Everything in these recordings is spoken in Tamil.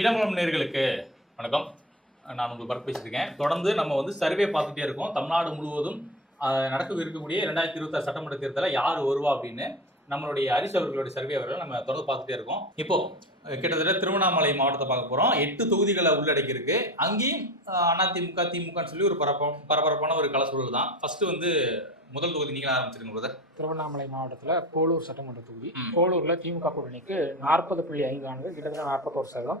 இடமலம் நேயர்களுக்கு வணக்கம். நான் உங்கள் பரப் பேசியிருக்கேன். தொடர்ந்து நம்ம சர்வே பார்த்துட்டே இருக்கோம். தமிழ்நாடு முழுவதும் நடக்க இருக்கக்கூடிய 2026 சட்டமன்ற தேர்தலில் யார் வருவா அப்படின்னு நம்மளுடைய ஹரிஷ் அவர்களுடைய சர்வே அவர்கள் நம்ம தொடர்ந்து பார்த்துட்டே இருக்கோம். இப்போ கிட்டத்தட்ட திருவண்ணாமலை மாவட்டத்தை பார்க்க போகிறோம். 8 தொகுதிகளை உள்ளடக்கி இருக்கு. அங்கேயும் அதிமுக திமுகன்னு சொல்லி ஒரு பரபரப்பான ஒரு கலசூழல் தான். ஃபர்ஸ்ட் முதல் தொகுதி நீங்களே ஆரம்பிச்சிருங்க பிரதர். திருவண்ணாமலை மாவட்டத்தில் போலூர் சட்டமன்ற தொகுதி. போலூர்ல திமுக கூட்டணிக்கு 40.54 கிட்டத்தட்ட 41%,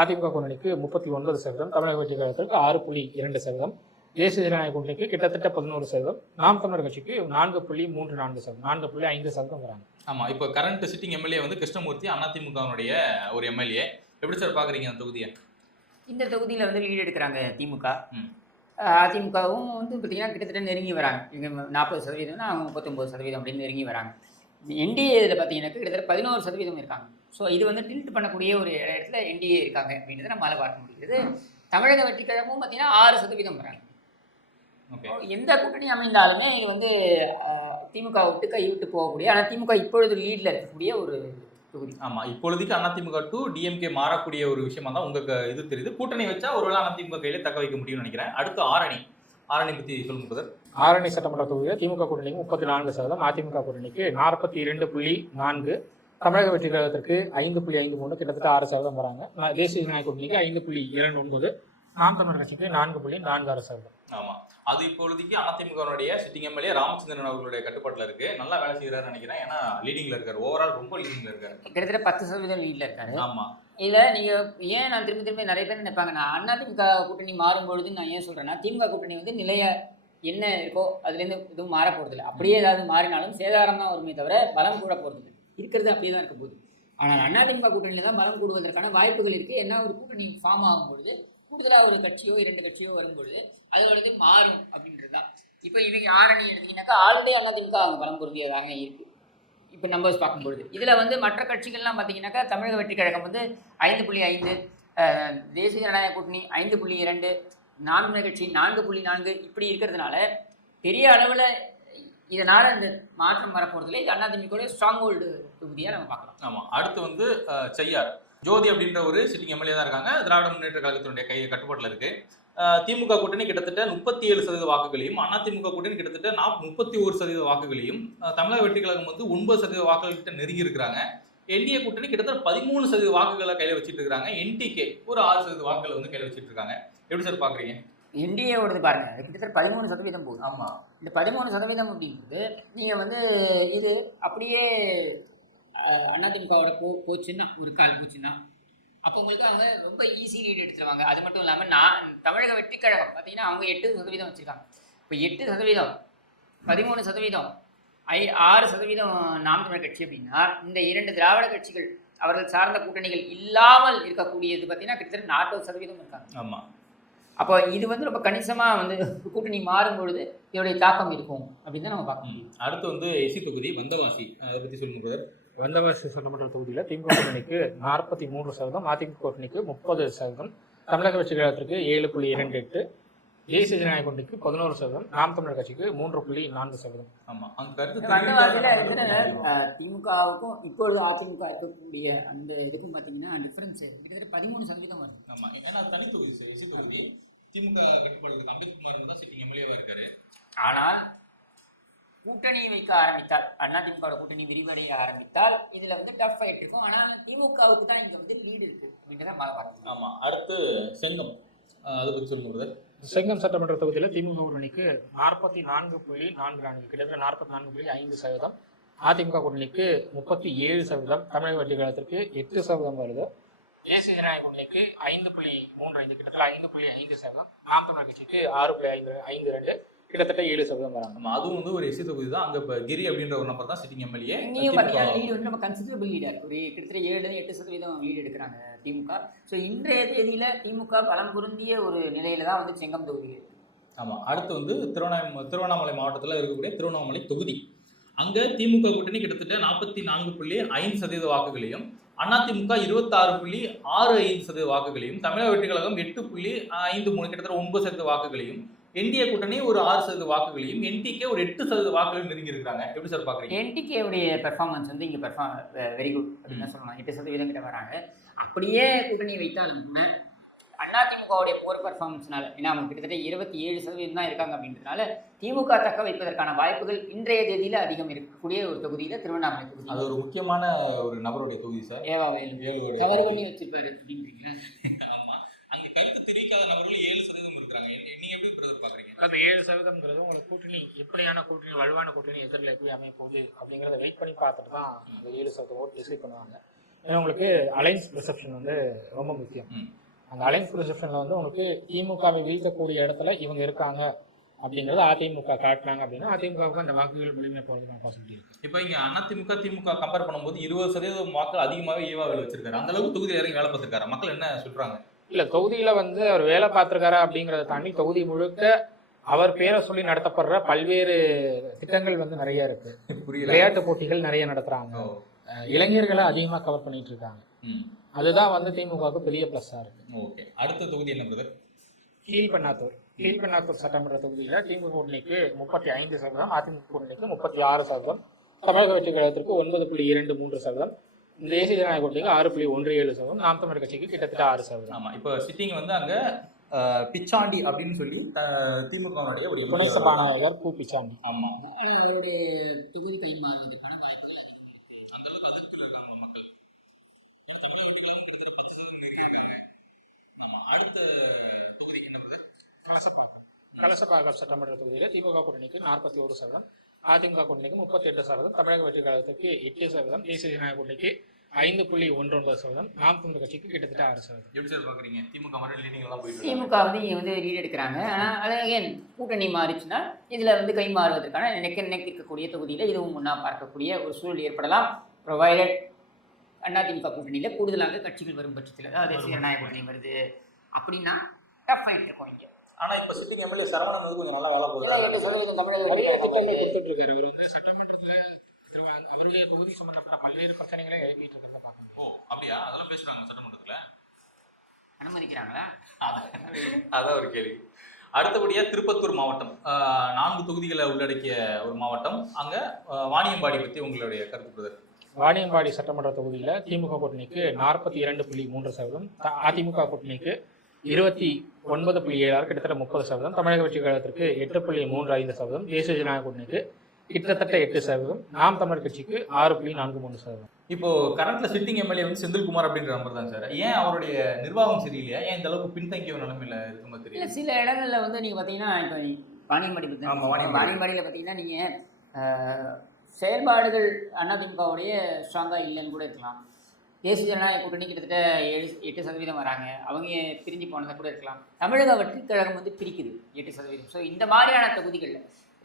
அதிமுக கூட்டணிக்கு 39%, தமிழக வெற்றி கழகத்திற்கு 6.2%, தேசிய ஜனநாயக கூட்டணிக்கு கிட்டத்தட்ட 11%, நாம் தமிழர் கட்சிக்கு 4.34%, 4.5% வராங்க. ஆமா, இப்போ கரண்ட் சிட்டிங் எம்எல்ஏ கிருஷ்ணமூர்த்தி அதிமுகவுடைய ஒரு எம்எல்ஏ. எப்படி சார் பாக்குறீங்க அந்த தொகுதியை? இந்த தொகுதியில் லீடு எடுக்கிறாங்க திமுக. அதிமுகவும் பார்த்தீங்கன்னா கிட்டத்தட்ட நெருங்கி வராங்க. இங்கே 40% அவங்க 39% அப்படின்னு நெருங்கி வராங்க. என்டிஏ இதில் பார்த்தீங்கன்னாக்க கிட்டத்தட்ட 11% இருக்காங்க. ஸோ இது டில்ட் பண்ணக்கூடிய ஒரு இடத்துல என்டிஏ இருக்காங்க அப்படின்றத நம்மளால் பார்க்க முடியுது. தமிழக வெற்றி கழகமும் பார்த்தீங்கன்னா 6% வராங்க. எந்த கூட்டணி அமைந்தாலுமே இது திமுக விட்டு கைவிட்டு போகக்கூடிய, ஆனால் திமுக இப்பொழுது லீடில் இருக்கக்கூடிய ஒரு தொகுதி. ஆமா, இப்பொழுதுக்கு அதிமுக டு டிஎம்கே மாறக்கூடிய ஒரு விஷயமா தான் உங்களுக்கு இது தெரியுது. கூட்டணி வச்சா ஒருவேளை அதிமுக கையில தக்க வைக்க முடியும்னு நினைக்கிறேன். அடுத்து ஆரணி பத்தி சொல்லுங்க பிரதர். ஆரணி சட்டமன்ற தொகுதியில் திமுக கூட்டணிக்கு 34%, அதிமுக கூட்டணிக்கு 42.4, தமிழக வெற்றி கழகத்திற்கு 5.53, கிட்டத்தட்ட 6% வராங்க. தேசிய ஜனநாயக கூட்டணிக்கு 5.29, நாம் தமிழர் கட்சிக்கு 4.46%. ஆமா, அது இப்பொழுதுக்கு அதிமுகவுடைய சிட்டிங் எம்எல்ஏ ராமச்சந்திரன் அவர்களுடைய கட்டுப்பாட்டில் இருக்கு. நல்லா வேலை செய்யறாரு நினைக்கிறேன். ஏன்னா லீடிங்ல இருக்காரு, ஓவரால் ரொம்ப லீடிங்ல இருக்காரு. கிட்டத்தட்ட 10% லீட்ல இருக்காரு. ஆமா, இல்ல நீங்க ஏன் நான் திரும்ப நிறைய பேர் நினைப்பாங்க, நான் அதிமுக கூட்டணி மாறும்பொழுது நான் ஏன் சொல்றேன்னா, திமுக கூட்டணி நிலைய என்ன இருக்கோ அதுல இருந்து எதுவும் மாற போறது இல்லை. அப்படியே ஏதாவது மாறினாலும் சேதாரம் தான் வருமே தவிர பலம் கூட போறது இல்லை. இருக்கிறது அப்படியே தான் இருக்க போகுது. ஆனால் அதிமுக கூட்டணியில தான் பலம் கூடுவதற்கான வாய்ப்புகள் இருக்கு. என்ன ஒரு கூட்டணி ஃபார்ம் ஆகும்பொழுது கூடுதலாக ஒரு கட்சியோ 2 கட்சியோ வரும்பொழுது அது மாறும் அப்படின்றது தான். இப்போ இதுக்கு ஆரணி எடுத்தீங்கன்னாக்கா ஆல்ரெடி அதிமுக அவங்க பலம் பொருந்தியதாக இருக்கு. இப்போ நம்பர்ஸ் பார்க்கும்பொழுது இதில் மற்ற கட்சிகள்லாம் பார்த்தீங்கன்னாக்கா தமிழக வெற்றி கழகம் 5.5, தேசிய ஜனநாயக கூட்டணி 5.2, நாம் தமிழர் கட்சி 4.4 இப்படி இருக்கிறதுனால பெரிய அளவில் இதனால் இந்த மாற்றம் வரப்போறதுல இது அதிமுக ஸ்ட்ராங் ஹோல்டு தொகுதியாக நம்ம பார்க்கலாம். ஆமாம், அடுத்து செய்யார் ஜோதி அப்படின்ற ஒரு சிட்டிங் எம்எல்ஏ தான் இருக்காங்க. திராவிட முன்னேற்ற கழகத்தினுடைய கட்டுப்பாட்டில் இருக்கு. திமுக கூட்டணி கிட்டத்தட்ட 37% வாக்குகளையும், அதிமுக கூட்டணி கிட்டத்தட்ட 31% வாக்குகளையும், தமிழக வெற்றி கழகம் 9% வாக்குகள் கிட்ட நெருங்கி இருக்கிறாங்க. என்டிஏ கூட்டணி கிட்டத்தட்ட 13% வாக்குகளை கையில வச்சுட்டு இருக்காங்க. என்டிகே ஒரு 6% வாக்குகளை கையில வச்சுட்டு இருக்காங்க. எப்படி சார் பாக்குறீங்க? என்டிஏவோடது பாருங்க, கிட்டத்தட்ட 13% போகுது. ஆமா, இந்த 13% அப்படிங்கிறது நீங்க இது அப்படியே அதிமுகவோட போச்சுன்னா, ஒரு கால் போச்சுன்னா அப்போ உங்களுக்கு அவங்க ரொம்ப ஈஸி லீடு எடுத்துருவாங்க. அது மட்டும் இல்லாமல் தமிழக வெற்றி கழகம் பார்த்தீங்கன்னா அவங்க 8% வச்சுருக்காங்க. இப்போ 8%, 13%, 6% நாம் தமிழர் கட்சி அப்படின்னா இந்த 2 திராவிட கட்சிகள் அவர்கள் சார்ந்த கூட்டணிகள் இல்லாமல் இருக்கக்கூடியது பார்த்தீங்கன்னா கிட்டத்தட்ட 40% இருக்காங்க. ஆமாம், அப்போ இது ரொம்ப கணிசமாக கூட்டணி மாறும் பொழுது இதோடைய தாக்கம் இருக்கும் அப்படின்னு தான் நம்ம பார்க்க முடியும். அடுத்து எஸ்சி தொகுதி வந்தவாசி, அதை பற்றி சொல்லுங்க. வந்தவாசி சட்டமன்ற தொகுதியில் திமுக கூட்டணிக்கு 43%, அதிமுக கூட்டணிக்கு 30%, தமிழக வெற்றி கழகத்திற்கு 7.28, தேசிய ஜனநாயக கூட்டணிக்கு 11%, நாம் தமிழர் கட்சிக்கு 3.4%. ஆமா, திமுகவுக்கும் இப்பொழுது அதிமுக இருக்கக்கூடிய அந்த இதுக்கும் பார்த்தீங்கன்னா டிஃபரன்ஸ் கிட்டத்தட்ட 13% வருது. ஆமா, ஏன்னா தனித்தொகுதி திமுக கட்டுப்பாடு அம்பேத்குமார் சிட்டிங் எம்எல்ஏவா இருக்காரு. ஆனால் கூட்டணி வைக்க ஆரம்பித்தால், அதிமுக கூட்டணி விரிவடைய ஆரம்பித்தால் இதுல டஃப் ஃபைட் இருக்கும். ஆனால் திமுகவுக்கு தான் இங்க லீடு இருக்கு அப்படின்றத பார்க்கணும். ஆமா, அடுத்து செங்கம், அதை பற்றி சொல்லுங்க. செங்கம் சட்டமன்ற தொகுதியில் திமுக கூட்டணிக்கு 44.44, கிட்டத்தட்ட 44.5%, அதிமுக கூட்டணிக்கு 37%, தமிழக வெற்றி கழகத்திற்கு 8% வருது. தேசிய ஜனநாயக கூட்டணிக்கு 5.35, கிட்டத்தட்ட 5.5%, நாம் தமிழர் கட்சிக்கு 6.52, கிட்டத்தட்ட 7% வராங்க. அதுவும் ஒரு எஸ்சி தொகுதி தான். அங்க கிரி அப்படின்ற ஒரு நபர் தான் சிட்டிங் எம்எல்ஏ. லீடு நம்ம கன்சிடரபிள் லீடா இருக்கு. ஒரு கிட்டத்தட்ட 7-8% லீடு எடுக்கிறாங்க திமுக. ஸோ இன்றைய தேதியில திமுக பலம் பொருந்திய ஒரு நிலையில தான் செங்கம் தொகுதி இருக்கு. ஆமா, அடுத்து திருவண்ணாமலை மாவட்டத்தில் இருக்கக்கூடிய திருவண்ணாமலை தொகுதி. அங்க திமுக கூட்டணி கிட்டத்தட்ட 44.5% வாக்குகளையும், அதிமுக 26.65% வாக்குகளையும், தமிழக வெற்றி கழகம் 8.53, கிட்டத்தட்ட 9% வாக்குகளையும், என்டிஏ கூட்டணி ஒரு 6% வாக்குகளையும், என்டிகே ஒரு 8% வாக்குகளையும் நெருங்கி இருக்காங்க. எப்படி சார் பாக்குறீங்க? என்டிகே உடைய பெர்ஃபார்மன்ஸ் வந்து இங்க வெரி குட் அப்படின்னு தான் சொல்லலாம். 8% கிட்ட வராங்க. அப்படியே கூட்டணி வைத்தாலும் கூட அதிமுகவுடைய போர் பெர்ஃபார்மன்ஸ்னால, ஏன்னா அவங்க கிட்டத்தட்ட 27% தான் இருக்காங்க அப்படின்றதுனால திமுக தக்க வைப்பதற்கான வாய்ப்புகள் இன்றைய தேதியில அதிகம் இருக்கக்கூடிய ஒரு தொகுதியில திருவண்ணாமலை தொகுதி. அது ஒரு முக்கியமான ஒரு நபருடைய தொகுதி சார். ஏவாவேலு தவறு பண்ணி வச்சிருப்பாரு அப்படின்றீங்க. ஆமா, அங்க கருத்து தெரிவிக்காத நபர்கள் 7% இருக்காங்க. நீங்க எப்படி பிரதர் பாக்குறீங்க? அது 7%ங்கிறது உங்களுக்கு கூட்டணி எப்படியான கூட்டணி, வலுவான கூட்டணி எதிரில் எப்படி அமைய போகுது அப்படிங்கிறத வெயிட் பண்ணி பார்த்துட்டு தான் அந்த 7% ஓட்டு டிசைட் பண்ணுவாங்க. ஏன்னா உங்களுக்கு அலைன்ஸ் ரிசப்ஷன் வந்து ரொம்ப முக்கியம். அந்த அலைன்ஸ் ரிசப்ஷனில் வந்து உங்களுக்கு திமுகவை வீழ்த்தக்கூடிய இடத்துல இவங்க இருக்காங்க அப்படிங்கிறது அதிமுக காட்டினாங்க அப்படின்னா அதிமுகவுக்கு அந்த வாக்குகள் முழுமையாக போகிறதுக்கான பாசிபிலிட்டி இருக்கு. இப்போ இங்கே அதிமுக திமுக கம்பேர் பண்ணும்போது 20% வாக்கு அதிகமாகவே ஈவாவில் வச்சிருக்காரு. அந்த அளவுக்கு தொகுதியில் இறங்கி வேலை பார்த்துருக்காரு. மக்கள் என்ன சொல்றாங்க? இல்லை, தொகுதியில் வந்து அவர் வேலை பார்த்துருக்காரா அப்படிங்கிறத தாண்டி தொகுதி முழுக்க அவர் பேரை சொல்லி நடத்தப்படுற பல்வேறு திட்டங்கள் வந்து நிறைய இருக்கு. விளையாட்டு போட்டிகள் நிறைய நடத்துறாங்க. இளைஞர்களை அதிகமாக கவர் பண்ணிட்டு இருக்காங்க. அதுதான் வந்து திமுகவுக்கு பெரிய பிளஸ்ஸாக இருக்கு. ஓகே, அடுத்த தொகுதி என்ன பிரதர்? கீழ்பெண்ணாத்தூர் சட்டமன்ற தொகுதியில் திமுக கூட்டணிக்கு 35%, அதிமுக கூட்டணிக்கு 36%, தமிழக வெற்றி கழகத்திற்கு 9.23%, தேசிய ஜனநாயக கூட்டணிக்கு 6.17%, நாம் தமிழர் கட்சிக்கு கிட்டத்தட்ட 6%. ஆமா, இப்போ சிட்டிங் வந்து அங்க பிச்சாண்டி அப்படின்னு சொல்லி திமுகவுடைய ஒரு துணை சபாநாயகர் பூ பிச்சாண்டி. ஆமா, அவருடைய தொகுதி கைமாறுவதற்கான கலசபாக்கம் சட்டமன்ற தொகுதியில் திமுக கூட்டணிக்கு 41%, அதிமுக கூட்டணிக்கு 38%, தமிழக வெற்றி கழகத்துக்கு 8%, தேசிய ஜனநாயக கூட்டணிக்கு 5.19%, நாம் தமிழர் கட்சிக்கு கிட்டத்தட்ட 6%. எப்படி சார் பாக்குறீங்க? திமுக மாதிரி லீடிங் எல்லாம் போயிட்டு திமுக வந்து இங்க வந்து லீட் எடுக்கிறாங்க. ஆனால் அது ஏன் கூட்டணி மாறிச்சுன்னா இதுல வந்து கை மாறுவதற்கான நெக் இருக்கக்கூடிய தொகுதியில இதுவும் முன்னா பார்க்கக்கூடிய ஒரு சூழல் ஏற்படலாம். ப்ரொவைடட் அதிமுக கூட்டணியில கூடுதலாக கட்சிகள் வரும் பட்சத்தில், அதாவது தேசிய ஜனநாயக கூட்டணி வருது அப்படின்னா டஃப் ஃபைட் இருக்கும் இங்க. ஆனா இப்ப சிட்டிங் எம்எல்ஏ சரவணன் வந்து கொஞ்சம் நல்லா வேலை போகுது. 8% தமிழக நிறைய திட்டங்கள் கொடுத்துட்டு இருக்காரு. அவர் வந்து சட்டமன்றத்தில் அவருடைய தொகுதி சம்பந்தப்பட்ட பல்வேறு பிரச்சனைகளை எழுப்பிட்டு இருக்கிறத பார்க்கணும். ஓ அப்படியா? அதெல்லாம் பேசுறாங்க சட்டமன்றத்துல? அனுமதிக்கிறாங்களா? அதான் ஒரு கேள்வி. அடுத்தபடியா திருப்பத்தூர் மாவட்டம், 4 தொகுதிகளை உள்ளடக்கிய ஒரு மாவட்டம். அங்க வாணியம்பாடி பத்தி உங்களுடைய கருத்து பிரதர்? வாணியம்பாடி சட்டமன்ற தொகுதியில் திமுக கூட்டணிக்கு 42.3%, அதிமுக கூட்டணிக்கு 29.76, கிட்டத்தட்ட 30%, தமிழக வெற்றி கழகத்திற்கு 8.35%, தேசிய ஜனநாயக கூட்டணிக்கு கிட்டத்தட்ட 8%, நாம் தமிழர் கட்சிக்கு 6.43%. இப்போ கரண்ட்ல சிட்டிங் எம்எல்ஏ வந்து செந்தில்குமார் அப்படின்ற நம்பர் தான் சார். ஏன் அவருடைய நிர்வாகம் சரியில்லையா? ஏன் இந்த அளவுக்கு பின்தங்கிய நிலைமையில இருக்கும்போது தெரியல. சில இடங்கள்ல வந்து நீங்க பாத்தீங்கன்னா இப்போ வாணியம்பாடி வாணியம்பாடியில் பார்த்தீங்கன்னா நீங்க செயல்பாடுகள் அதிமுகவுடைய ஸ்ட்ராங்கா இல்லைன்னு கூட இருக்கலாம். தேசிய ஜனநாயக கூட்டணி கிட்டத்தட்ட 8% வராங்க. அவங்க பிரிஞ்சு போனதை கூட இருக்கலாம். தமிழக வெற்றி கழகம் வந்து பிரிக்குது 8%. ஸோ இந்த மாதிரியான தொகுதிகளில்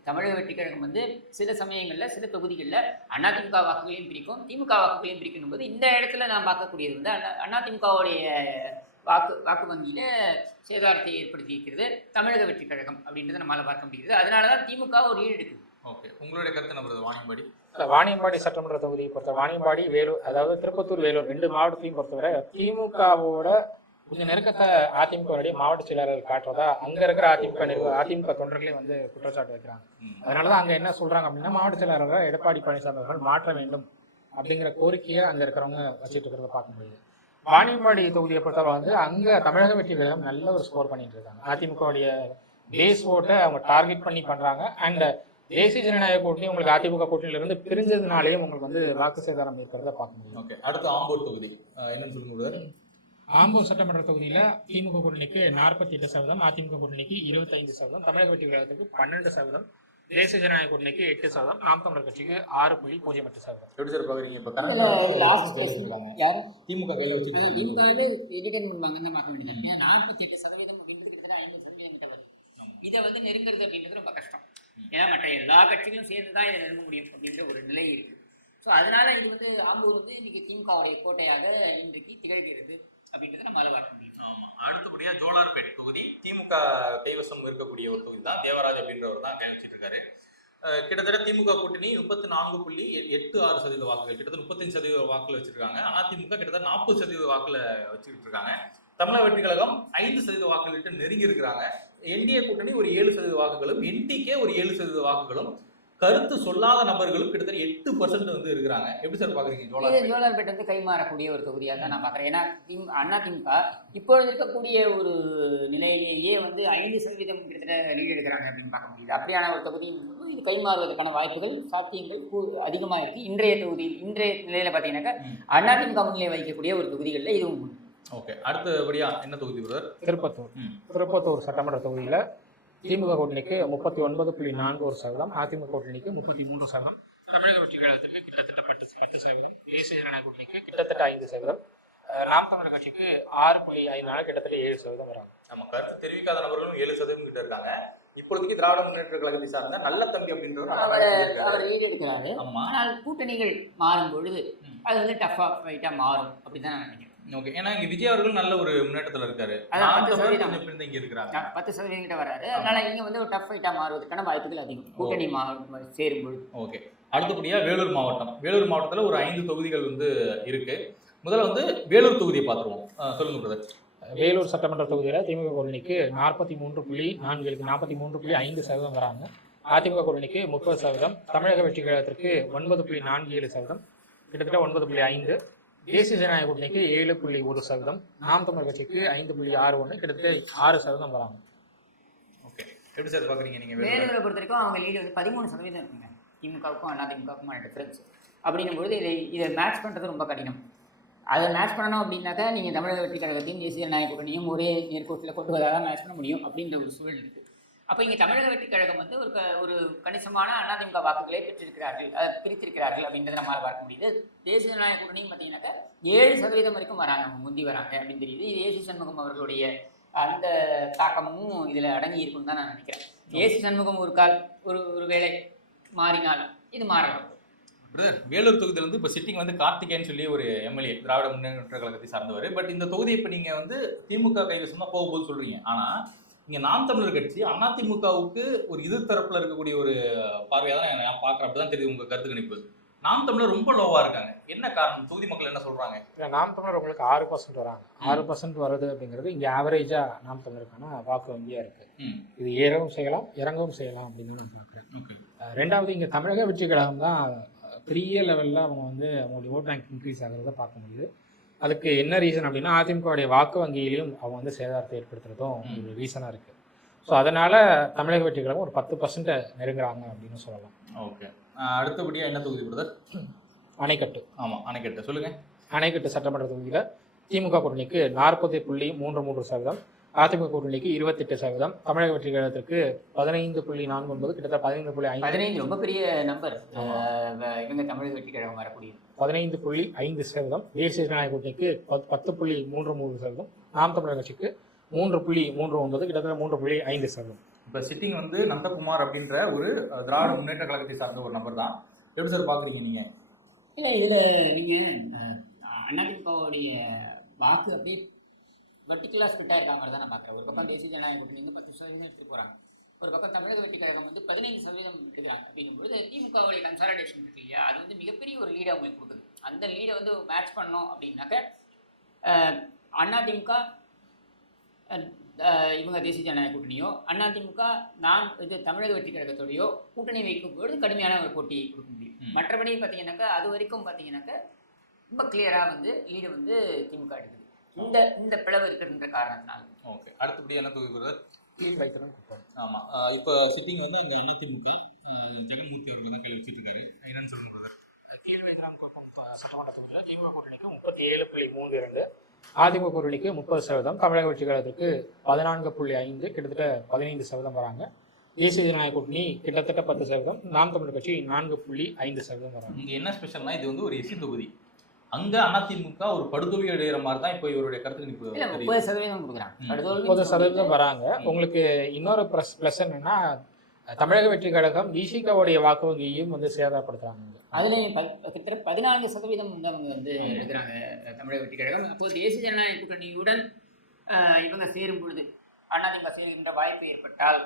தமிழக வெற்றி கழகம் வந்து சில சமயங்களில் சில தொகுதிகளில் அதிமுக வாக்குகளையும் பிரிக்கும், திமுக வாக்குகளையும் பிரிக்கணும் போது இந்த இடத்துல நான் பார்க்கக்கூடியது வந்து அதிமுகவுடைய வாக்கு வங்கியில் சேதாரத்தை ஏற்படுத்தி இருக்கிறது தமிழக வெற்றி கழகம் அப்படின்றத நம்மளால் பார்க்க முடியுது. அதனால தான் திமுக ஒரு லீடு எடுக்குது. ஓகே, உங்களுடைய கருத்து என்ன? வாணியம்பாடி வாணியம்பாடி சட்டமன்ற தொகுதியை பொறுத்த வாணியம்பாடி, வேலூர், அதாவது திருப்பத்தூர், வேலூர் 2 மாவட்டத்தையும் பொறுத்தவரை திமுகவோட கொஞ்சம் நெருக்கத்தை அதிமுகவுடைய மாவட்ட செயலாளர்கள் காட்டுறதா அங்க இருக்கிற அதிமுக தொண்டர்களே வந்து குற்றச்சாட்டு வைக்கிறாங்க. அதனாலதான் அங்க என்ன சொல்றாங்க அப்படின்னா, மாவட்ட செயலாளர்கள் எடப்பாடி பழனிசாமி அவர்கள் மாற்ற வேண்டும் அப்படிங்கிற கோரிக்கையை அங்க இருக்கிறவங்க வச்சுட்டு இருக்கிறத பார்க்க முடியுது. வாணியம்பாடி தொகுதியை பொறுத்தவரை வந்து அங்க தமிழக வெற்றி கழகம் நல்ல ஒரு ஸ்கோர் பண்ணிட்டு இருக்காங்க. அதிமுகவுடைய பேஸ் ஓட்டை அவங்க டார்கெட் பண்ணி பண்றாங்க. அண்ட் தேசிய ஜனநாயக கூட்டணி உங்களுக்கு அதிமுக கூட்டணியில இருந்து பிரிஞ்சதுனாலேயே உங்களுக்கு வந்து வாக்கு சேதாரம் இருக்கிறத பார்க்க முடியும். ஓகே, அடுத்து ஆம்பூர் தொகுதி என்னன்னு சொல்லுங்க. ஆம்பூர் சட்டமன்ற தொகுதியில திமுக கூட்டணிக்கு 48%, அதிமுக கூட்டணிக்கு 25%, தமிழக வெற்றி கழகத்துக்கு 12%, தேசிய ஜனநாயக கூட்டணிக்கு 8%, நாம் தமிழர் கட்சிக்கு 6.08%. எப்படி சார் பாக்குறீங்க? திமுக கையில வச்சு திமுகவே எடிட் பண்ணுவாங்கன்னு தான் பார்க்க முடியாது. 48% அப்படின்றது கிட்டத்தட்ட 50% கிட்ட வருது. இதை வந்து நெருங்கிறது அப்படின்றது ரொம்ப கஷ்டம். ஏன்னா மற்ற எல்லா கட்சிகளும் சேர்ந்து தான் இதை நெருங்க முடியும் அப்படின்ற ஒரு நிலை இருக்கு. ஸோ அதனால இது வந்து ஆம்பூர் வந்து இன்னைக்கு திமுகவுடைய கோட்டையாக இன்றைக்கு திகழ்கிறது அப்படின்றத நம்மளால பார்க்க முடியும். ஆமா, அடுத்தபடியா ஜோலார்பேட் தொகுதி திமுக கைவசம் இருக்கக்கூடிய ஒரு தொகுதி தான். தேவராஜ் அப்படின்றவர் தான் கை வச்சிட்டு இருக்காரு. கிட்டத்தட்ட திமுக கூட்டணி 34.86% வாக்குகள், கிட்டத்தட்ட 35% வாக்குல வச்சிருக்காங்க. அதிமுக கிட்டத்தட்ட 40% வாக்குல வச்சுக்கிட்டு இருக்காங்க. தமிழக வெற்றி கழகம் 5% வாக்குகள் நெருங்கி இருக்கிறாங்க. என்டிஏ கூட்டணி ஒரு 7% வாக்குகளும், என்டிகே ஒரு 7% வாக்குகளும், கருத்து சொல்லாத நபர்களும் கிட்டத்தட்ட 8% வந்து இருக்கிறாங்க. எப்படி சார் பாக்குறீங்க ஜோலார்பேட் வந்து கைமாறக்கூடிய ஒரு தொகுதியாக தான் நான் பார்க்குறேன். ஏன்னா அதிமுக இப்பொழுது இருக்கக்கூடிய ஒரு நிலையிலேயே வந்து 5% கிட்டத்தட்ட லீடு எடுக்கிறாங்க அப்படின்னு பார்க்க முடியுது. அப்படியான ஒரு தொகுதி இது கைமாறுவதற்கான வாய்ப்புகள், சாத்தியங்கள் அதிகமாக இருக்குது. இன்றைய நிலையில் பார்த்தீங்கன்னாக்கா அதிமுக முன்னிலை வகிக்கக்கூடிய ஒரு தொகுதிகளில் இதுவும். ஓகே, அடுத்தபடியா என்ன தொகுதி பிரதர்? திருப்பத்தூர் சட்டமன்ற தொகுதியில் திமுக கூட்டணிக்கு 39.41%, அதிமுக கூட்டணிக்கு 33%, தமிழக வெற்றி கழகத்துக்கு கிட்டத்தட்ட 10%, தேசிய ஜனநாயக கூட்டணிக்கு கிட்டத்தட்ட 5%, நாம் தமிழர் கட்சிக்கு 6.5, கிட்டத்தட்ட 7% வராங்க. நம்ம கருத்து தெரிவிக்காத நபர்களும் 7% கிட்ட இருக்காங்க. இப்பொழுதுக்கு திராவிட முன்னேற்ற கழகத்தை சார்ந்த நல்ல தம்பி அப்படின்றவர் அவர் லீடு எடுக்கிறாரு. ஆனால் கூட்டணிகள் மாறும் பொழுது அது வந்து டஃபா ஃபைட்டா மாறும் அப்படிதான் நான் நினைக்கிறேன். ஓகே, ஏன்னா இங்க விஜய் அவர்கள் நல்ல ஒரு முன்னேற்றத்துல இருக்காரு. 10% இங்க இருக்கிறாங்க, 10% கிட்ட வராரு. அதனால இங்க வந்து ஒரு டஃப் ஃபைட்டா மாறுவதற்கான வாய்ப்புகள் அதிகம் கூட்டணி சேரும்போது. ஓகே, அடுத்தபடியா வேலூர் மாவட்டம். வேலூர் மாவட்டத்துல ஒரு 5 தொகுதிகள் வந்து இருக்கு. முதல்ல வந்து வேலூர் தொகுதியை பார்த்துருவோம். சொல்லுங்க பிரதர். வேலூர் சட்டமன்ற தொகுதியில் திமுக கூட்டணிக்கு 43.5% வராங்க. அதிமுக கூட்டணிக்கு 30%, தமிழக வெற்றி கழகத்திற்கு 9.47%, கிட்டத்தட்ட 9.5, தேசிய ஜனநாயக கூட்டணிக்கு 7.1%, நாம் தமிழர் கட்சிக்கு 5.61, கிட்டத்தட்ட 6% வராங்க. ஓகே, எப்படி சார் பாக்குறீங்க நீங்க? வேலூரை பொறுத்த வரைக்கும் அவங்க லீடு வந்து 13% இருக்குங்க. திமுகவுக்கும் அதிமுகவுக்குமான டிஃபரன்ஸ். அப்படின்னும்போது இதை மேட்ச் பண்ணுறது ரொம்ப கடினம். அதை மேட்ச் பண்ணணும் அப்படின்னாக்கா நீங்கள் தமிழக வெற்றி கழகத்தையும் தேசிய ஜனநாயக கூட்டணியும் ஒரே நேர்கோட்டில் கொண்டு வந்தால் மேட்ச் பண்ண முடியும் அப்படின்ற ஒரு சூழல் இருக்குது. அப்போ இங்கே தமிழக வெற்றி கழகம் வந்து ஒரு கணிசமான அதிமுக வாக்குகளை பிரித்திருக்கிறார்கள் அப்படின்றத நம்மளால் பார்க்க முடியுது. தேசிய ஜனநாயக கூட்டணியும் பார்த்தீங்கன்னாக்கா 7% வரைக்கும் வராங்க, முந்தி வராங்க அப்படின்னு தெரியுது. இது ஏசி சண்முகம் அவர்களுடைய அந்த தாக்கமும் இதில் அடங்கி இருக்குன்னு தான் நான் நினைக்கிறேன். ஏசி சண்முகம் ஒரு வேளை மாறினால் இது மாறலாம். வேலூர் தொகுதியில் வந்து இப்போ சிட்டிங் வந்து கார்த்திகேயன் சொல்லி ஒரு எம்எல்ஏ திராவிட முன்னேற்ற கழகத்தை சார்ந்தவர். பட் இந்த தொகுதி இப்போ நீங்கள் வந்து திமுக கைவசமாக போகும்போது சொல்கிறீங்க. ஆனால் இங்கே நாம் தமிழர் கட்சி அதிமுகவுக்கு ஒரு எதிர்த்தரப்பில் இருக்கக்கூடிய ஒரு பார்வையாக தான் நான் பார்க்குறேன். அப்படி தான் தெரியுது உங்கள் கருத்து கணிப்பு. நாம் தமிழர் ரொம்ப லோவாக இருக்காங்க. என்ன காரணம்? தொகுதி மக்கள் என்ன சொல்கிறாங்க? நாம் தமிழர் உங்களுக்கு 6% வராங்க. 6% வருது அப்படிங்கிறது இங்கே ஆவரேஜாக நாம் தமிழருக்கான வாக்கு வங்கியாக இருக்குது. இது ஏறவும் செய்யலாம், இறங்கவும் செய்யலாம் அப்படின்னு நான் பார்க்குறேன். ரெண்டாவது, இங்கே தமிழக வெற்றி கழகம் தான் பெரிய லெவலில் அவங்க வந்து அவங்களுடைய ஓட் பேங்க் இன்க்ரீஸ் ஆகிறத பார்க்க முடியுது. அதுக்கு என்ன ரீசன் அப்படின்னா அதிமுகவுடைய வாக்கு வங்கியிலையும் அவங்க வந்து சேதாரத்தை ஏற்படுத்துறதும் ஒரு ரீசனாக இருக்குது. ஸோ அதனால் தமிழக வெற்றி கழகம் ஒரு 10% நெருங்குறாங்க அப்படின்னு சொல்லலாம். ஓகே, அடுத்தபடியாக என்ன தொகுதி பிரதர்? அணைக்கட்டு. ஆமாம், அணைக்கட்டு சொல்லுங்கள். அணைக்கட்டு சட்டமன்ற தொகுதியில் திமுக கூட்டணிக்கு 40.33%, அதிமுக கூட்டணிக்கு 28%, தமிழக வெற்றி கழகத்திற்கு 15.49, கிட்டத்தட்ட 15.5. 15 ரொம்ப பெரிய நம்பர். இவங்க தமிழக வெற்றி கழகம் வரக்கூடிய 15.5%, தேசிய ஜனநாயக கூட்டணிக்கு 10.33%, நாம் தமிழர் கட்சிக்கு 3.39, கிட்டத்தட்ட 3.5%. இப்போ சிட்டிங் வந்து நந்தகுமார் அப்படின்ற ஒரு திராவிட முன்னேற்ற கழகத்தை சார்ந்த ஒரு நபர் தான். எப்படி சார் பார்க்குறீங்க நீங்கள்? இல்லை, இதில் நீங்கள் அதிமுகவுடைய வாக்கு அப்படியே வெர்டிகலாக ஸ்பிட்டாக இருக்க மாதிரி தான் நான் பார்க்குறேன். ஒரு பக்கம் தேசிய ஜனநாயக கூட்டணி 10% எடுத்துகிட்டு போகிறாங்க, ஒரு பக்கம் தமிழக வெற்றி கழகம் வந்து 15% எடுக்கிறாங்க. அப்படிங்கும்போது திமுகவுடைய கன்சாலிடேஷன் இருக்கு இல்லையா, அது வந்து மிகப்பெரிய ஒரு லீடை அவங்களுக்கு கொடுக்குது. அந்த லீடை வந்து மேட்ச் பண்ணோம் அப்படின்னாக்க அதிமுக இவங்க தேசிய ஜனநாயக கூட்டணியோ அதிமுக தமிழக வெற்றி கழகத்தோடையோ கூட்டணி வைக்கும்போது கடுமையான ஒரு போட்டியை கொடுக்க முடியும். மற்றபடி பார்த்தீங்கன்னாக்கா அது வரைக்கும் பார்த்தீங்கன்னாக்கா ரொம்ப கிளியராக வந்து லீடு வந்து திமுக எடுக்குது இந்த பிளவு இருக்கிற காரணத்தினால. ஓகே, அடுத்தபடி என்ன தொகுதி? ஆமாம், இப்போ சிட்டிங் வந்து இந்த அதிமுக ஜெகன்மூர்த்தி அவர்கள் வந்து கை வச்சுட்டு இருக்காரு. என்னன்னு சொல்லுங்க பிரதர்? சட்டமன்ற தொகுதியில் திமுக கூட்டணிக்கு 37.32, அதிமுக கூட்டணிக்கு 30%, தமிழக வெற்றி கழகத்திற்கு 14.5, கிட்டத்தட்ட 15% வராங்க. தேசிய ஜனநாயக கூட்டணி கிட்டத்தட்ட 10%, நாம் தமிழர் கட்சி 4.5% வராங்க. இங்கே என்ன ஸ்பெஷல்னா இது வந்து ஒரு எஸ்சி தொகுதி. அங்க அதிமுக ஒரு படுதோல்வி அடைகிற மாதிரி தான் இப்போ இவருடைய கருத்து கணிப்பு 30% கொடுக்குறாங்க, 30% வராங்க. உங்களுக்கு இன்னொரு ப்ளஸ் என்னன்னா தமிழக வெற்றி கழகம் விசிகாவுடைய வாக்கு வங்கியையும் வந்து சேதப்படுத்துறாங்க. அதுலேயும் கிட்டத்தட்ட 14% அவங்க வந்து எடுக்கிறாங்க தமிழக வெற்றி கழகம். அப்போது தேசிய ஜனநாயக கூட்டணியுடன் இவங்க சேரும் பொழுது அதிமுக சேருகின்ற வாய்ப்பு ஏற்பட்டால்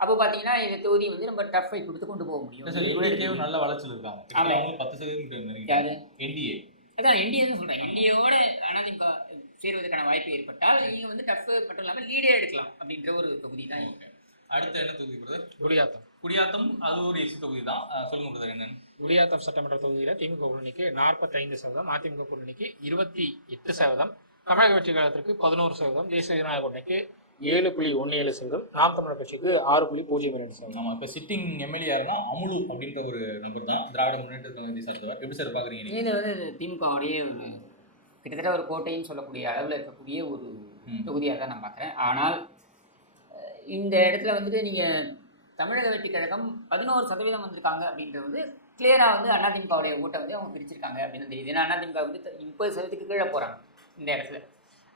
அப்போ பார்த்தீங்கன்னா இந்த தொகுதி வந்து நம்ம டஃப் ஃபைட் கொடுத்து கொண்டு போக முடியும். நல்ல வளர்ச்சியில் இருக்காங்க. 10% யாரு? என்டிஏ. அதான் என்டிஏ தான் சொல்கிறேன். என்டிஏவோட அதிமுக சேருவதற்கான வாய்ப்பு ஏற்பட்டால் நீங்க வந்து டஃப் மட்டும் இல்லாமல் லீடே எடுக்கலாம் அப்படின்ற ஒரு தொகுதி தான். அடுத்து என்ன தொகுதி பிரதர்? குடியாத்தம். குடியாத்தம் அது ஒரு எஸ்சி தொகுதி தான். சொல்லுங்க பிரதர் என்னன்னு. குடியாத்தம் சட்டமன்ற தொகுதியில திமுக கூட்டணிக்கு 45%, அதிமுக கூட்டணிக்கு 28%, தமிழக வெற்றி கழகத்திற்கு 11%, தேசிய ஜனநாயக கூட்டணிக்கு 7.17%, நாம் தமிழர் கட்சிக்கு 6.02%. ஆமா, இப்போ சிட்டிங் எம்எல்ஏ யாருன்னா அமுலு அப்படின்ற ஒரு நபர் தான், திராவிட முன்னேற்ற கழகத்தை சேர்ந்தவர். எப்படி சார் பாக்குறீங்க நீங்க? இது வந்து திமுகவுடைய ஒரு கிட்டத்தட்ட ஒரு கோட்டைன்னு சொல்லக்கூடிய அளவில் இருக்கக்கூடிய ஒரு தொகுதியாக தான் நான் பார்க்குறேன். ஆனால் இந்த இடத்துல வந்துட்டு நீங்கள் தமிழக வெற்றி கழகம் 11% வந்திருக்காங்க அப்படின்றது வந்து கிளியராக வந்து அதிமுகவுடைய ஓட்டை வந்து அவங்க பிரிச்சிருக்காங்க அப்படின்னு தெரியுது. ஏன்னா அதிமுக வந்து 30%க்கு கீழே போகிறாங்க இந்த இடத்துல.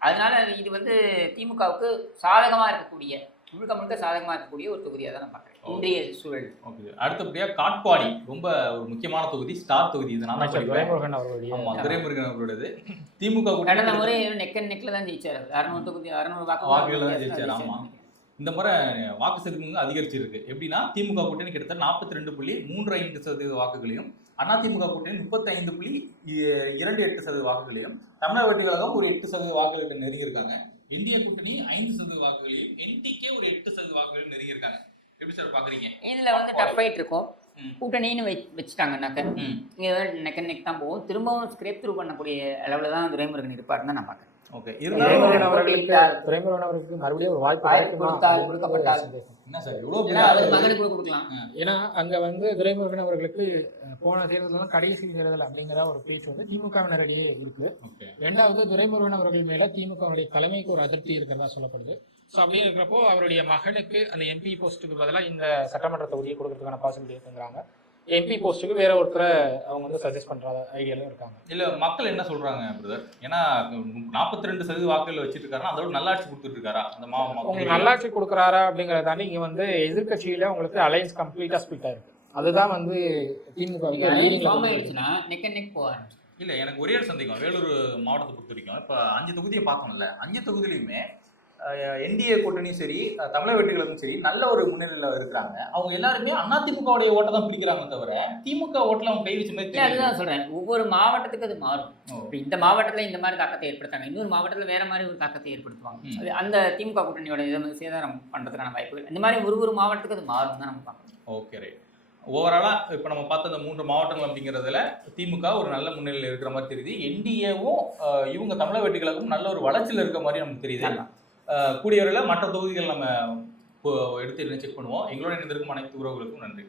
அதனால இது வந்து திமுகவுக்கு சாதகமாக இருக்கக்கூடிய, முழுக்க முழுக்க சாதகமாக இருக்கக்கூடிய ஒரு தொகுதியாக தான் நான் பார்க்குறேன் இன்றைய சூழல். ஓகே, அடுத்தபடியாக காட்பாடி ரொம்ப ஒரு முக்கியமான தொகுதி, ஸ்டார் தொகுதி. இது நான் துரைமுருகன் அவர்களுடைய. ஆமா, துரைமுருகன் அவர்களுடையது. திமுக கடந்த முறை நெக்கில் தான் ஜெயிச்சார். 600 வாக்குகள் தான் ஜெயிச்சார். ஆமா, இந்த முறை வாக்கு சதவீதம் அதிகரிச்சிருக்கு. எப்படின்னா திமுக கூட்டணி கிட்டத்தட்ட 42.35% வாக்குகளையும், அதிமுக கூட்டணி 35.28% வாக்குகளையும், தமிழக வெற்றி கழகம் ஒரு 8% வாக்குகளை நெருங்கியிருக்காங்க. இந்திய கூட்டணி 5% வாக்குகளையும், என்டிகே ஒரு 8% வாக்குகளையும் நெருங்கியிருக்காங்க. எப்படி சார் பாக்குறீங்க? இதுல வந்து டஃப் ஃபைட் இருக்கும். கூட்டணின்னு வச்சுட்டாங்கன்னாக்க இங்க நெக் தான் போகும். திரும்பவும் ஸ்கிரேப் த்ரூ பண்ணக்கூடிய அளவுல தான் துரைமுருகன் இருப்பாருன்னு தான் நான் பார்க்குறேன். ஓகே, துரைமுருகன் அவர்களுக்கு மறுபடியும் ஒரு வாய்ப்பு கொடுக்கப்பட்டால் என்ன சார் இவ்வளவு மகனுக்கு கொடுக்கலாம். ஏன்னா அங்க வந்து துரைமுருகன் அவர்களுக்கு போன தேர்தல் கடைசி தேர்தல் அப்படிங்கிற ஒரு பேச்சு வந்து திமுகவினரிடையே இருக்கு. ரெண்டாவது, துரைமுருகன் அவர்கள் மேல திமுகவுடைய தலைமைக்கு ஒரு அதிருப்தி இருக்கிறதா சொல்லப்படுது. ஸோ அப்படியே இருக்கிறப்போ அவருடைய மகனுக்கு அந்த எம்பி போஸ்ட்டுக்கு பதிலாக இந்த சட்டமன்ற தொகுதியை கொடுக்கறதுக்கான பாசிபிலிட்டி இருக்குங்கிறாங்க. எம்பி போஸ்ட்டுக்கு வேற ஒருத்தரை அவங்க வந்து சஜஸ்ட் பண்ற ஐடியாலும் இருக்காங்க. இல்ல, மக்கள் என்ன சொல்றாங்க பிரதர்? ஏன்னா 42% வாக்குகள் வச்சிட்டு இருக்காருன்னா அதோட நல்லாட்சி கொடுத்துட்டு இருக்காரா? அந்த உங்களுக்கு நல்லாட்சி கொடுக்குறாரா அப்படிங்கறத தாண்டி இங்க வந்து எதிர்கட்சியில உங்களுக்கு அலையன்ஸ் கம்ப்ளீட்டா ஸ்பிளிட் ஆயிருக்கு. அதுதான் வந்து திமுக நெக் போவார். இல்ல, எனக்கு ஒரே ஒரு சந்தேகம். வேலூர் மாவட்டத்தை பொறுத்த வரைக்கும் இப்ப 5 தொகுதியை பார்க்கணும்ல, 5 தொகுதியிலுமே என்டிஏ கூட்டணியும் சரி, தமிழக வெற்றி கழகமும் சரி, நல்ல ஒரு முன்னிலையில இருக்கிறாங்க. அவங்க எல்லாருமே அதிமுகவுடைய ஓட்டை தான் பிடிக்கிறாங்க தவிர திமுக ஓட்டில் அவங்க கை வச்ச மாதிரி. அதுதான் சொல்றேன், ஒவ்வொரு மாவட்டத்துக்கு அது மாறும். இந்த மாவட்டத்துல இந்த மாதிரி தாக்கத்தை ஏற்படுத்தாங்க, இன்னொரு மாவட்டத்துல வேற மாதிரி ஒரு தாக்கத்தை ஏற்படுத்துவாங்க. அந்த திமுக கூட்டணியோட இதை சேதாரம் பண்றதுக்கான வாய்ப்புகள் இந்த மாதிரி ஒரு மாவட்டத்துக்கு அது மாறும் தான் நம்ம பார்க்கணும். Okay, right. ஓவராலா இப்போ நம்ம பார்த்த அந்த 3 மாவட்டங்கள் அப்படிங்கிறதுல திமுக ஒரு நல்ல முன்னிலையில் இருக்கிற மாதிரி தெரியுது. என்டிஏவும் இவங்க தமிழக வெற்றி கழகமும் நல்ல ஒரு வளர்ச்சியில் இருக்கிற மாதிரி நமக்கு தெரியுது. கூடியவரையில் மற்ற தொகுதிகள் நம்ம எடுத்து செக் பண்ணுவோம். எங்களோட இணைந்திருக்கும் அனைத்து உறவுகளுக்கும் நன்றி.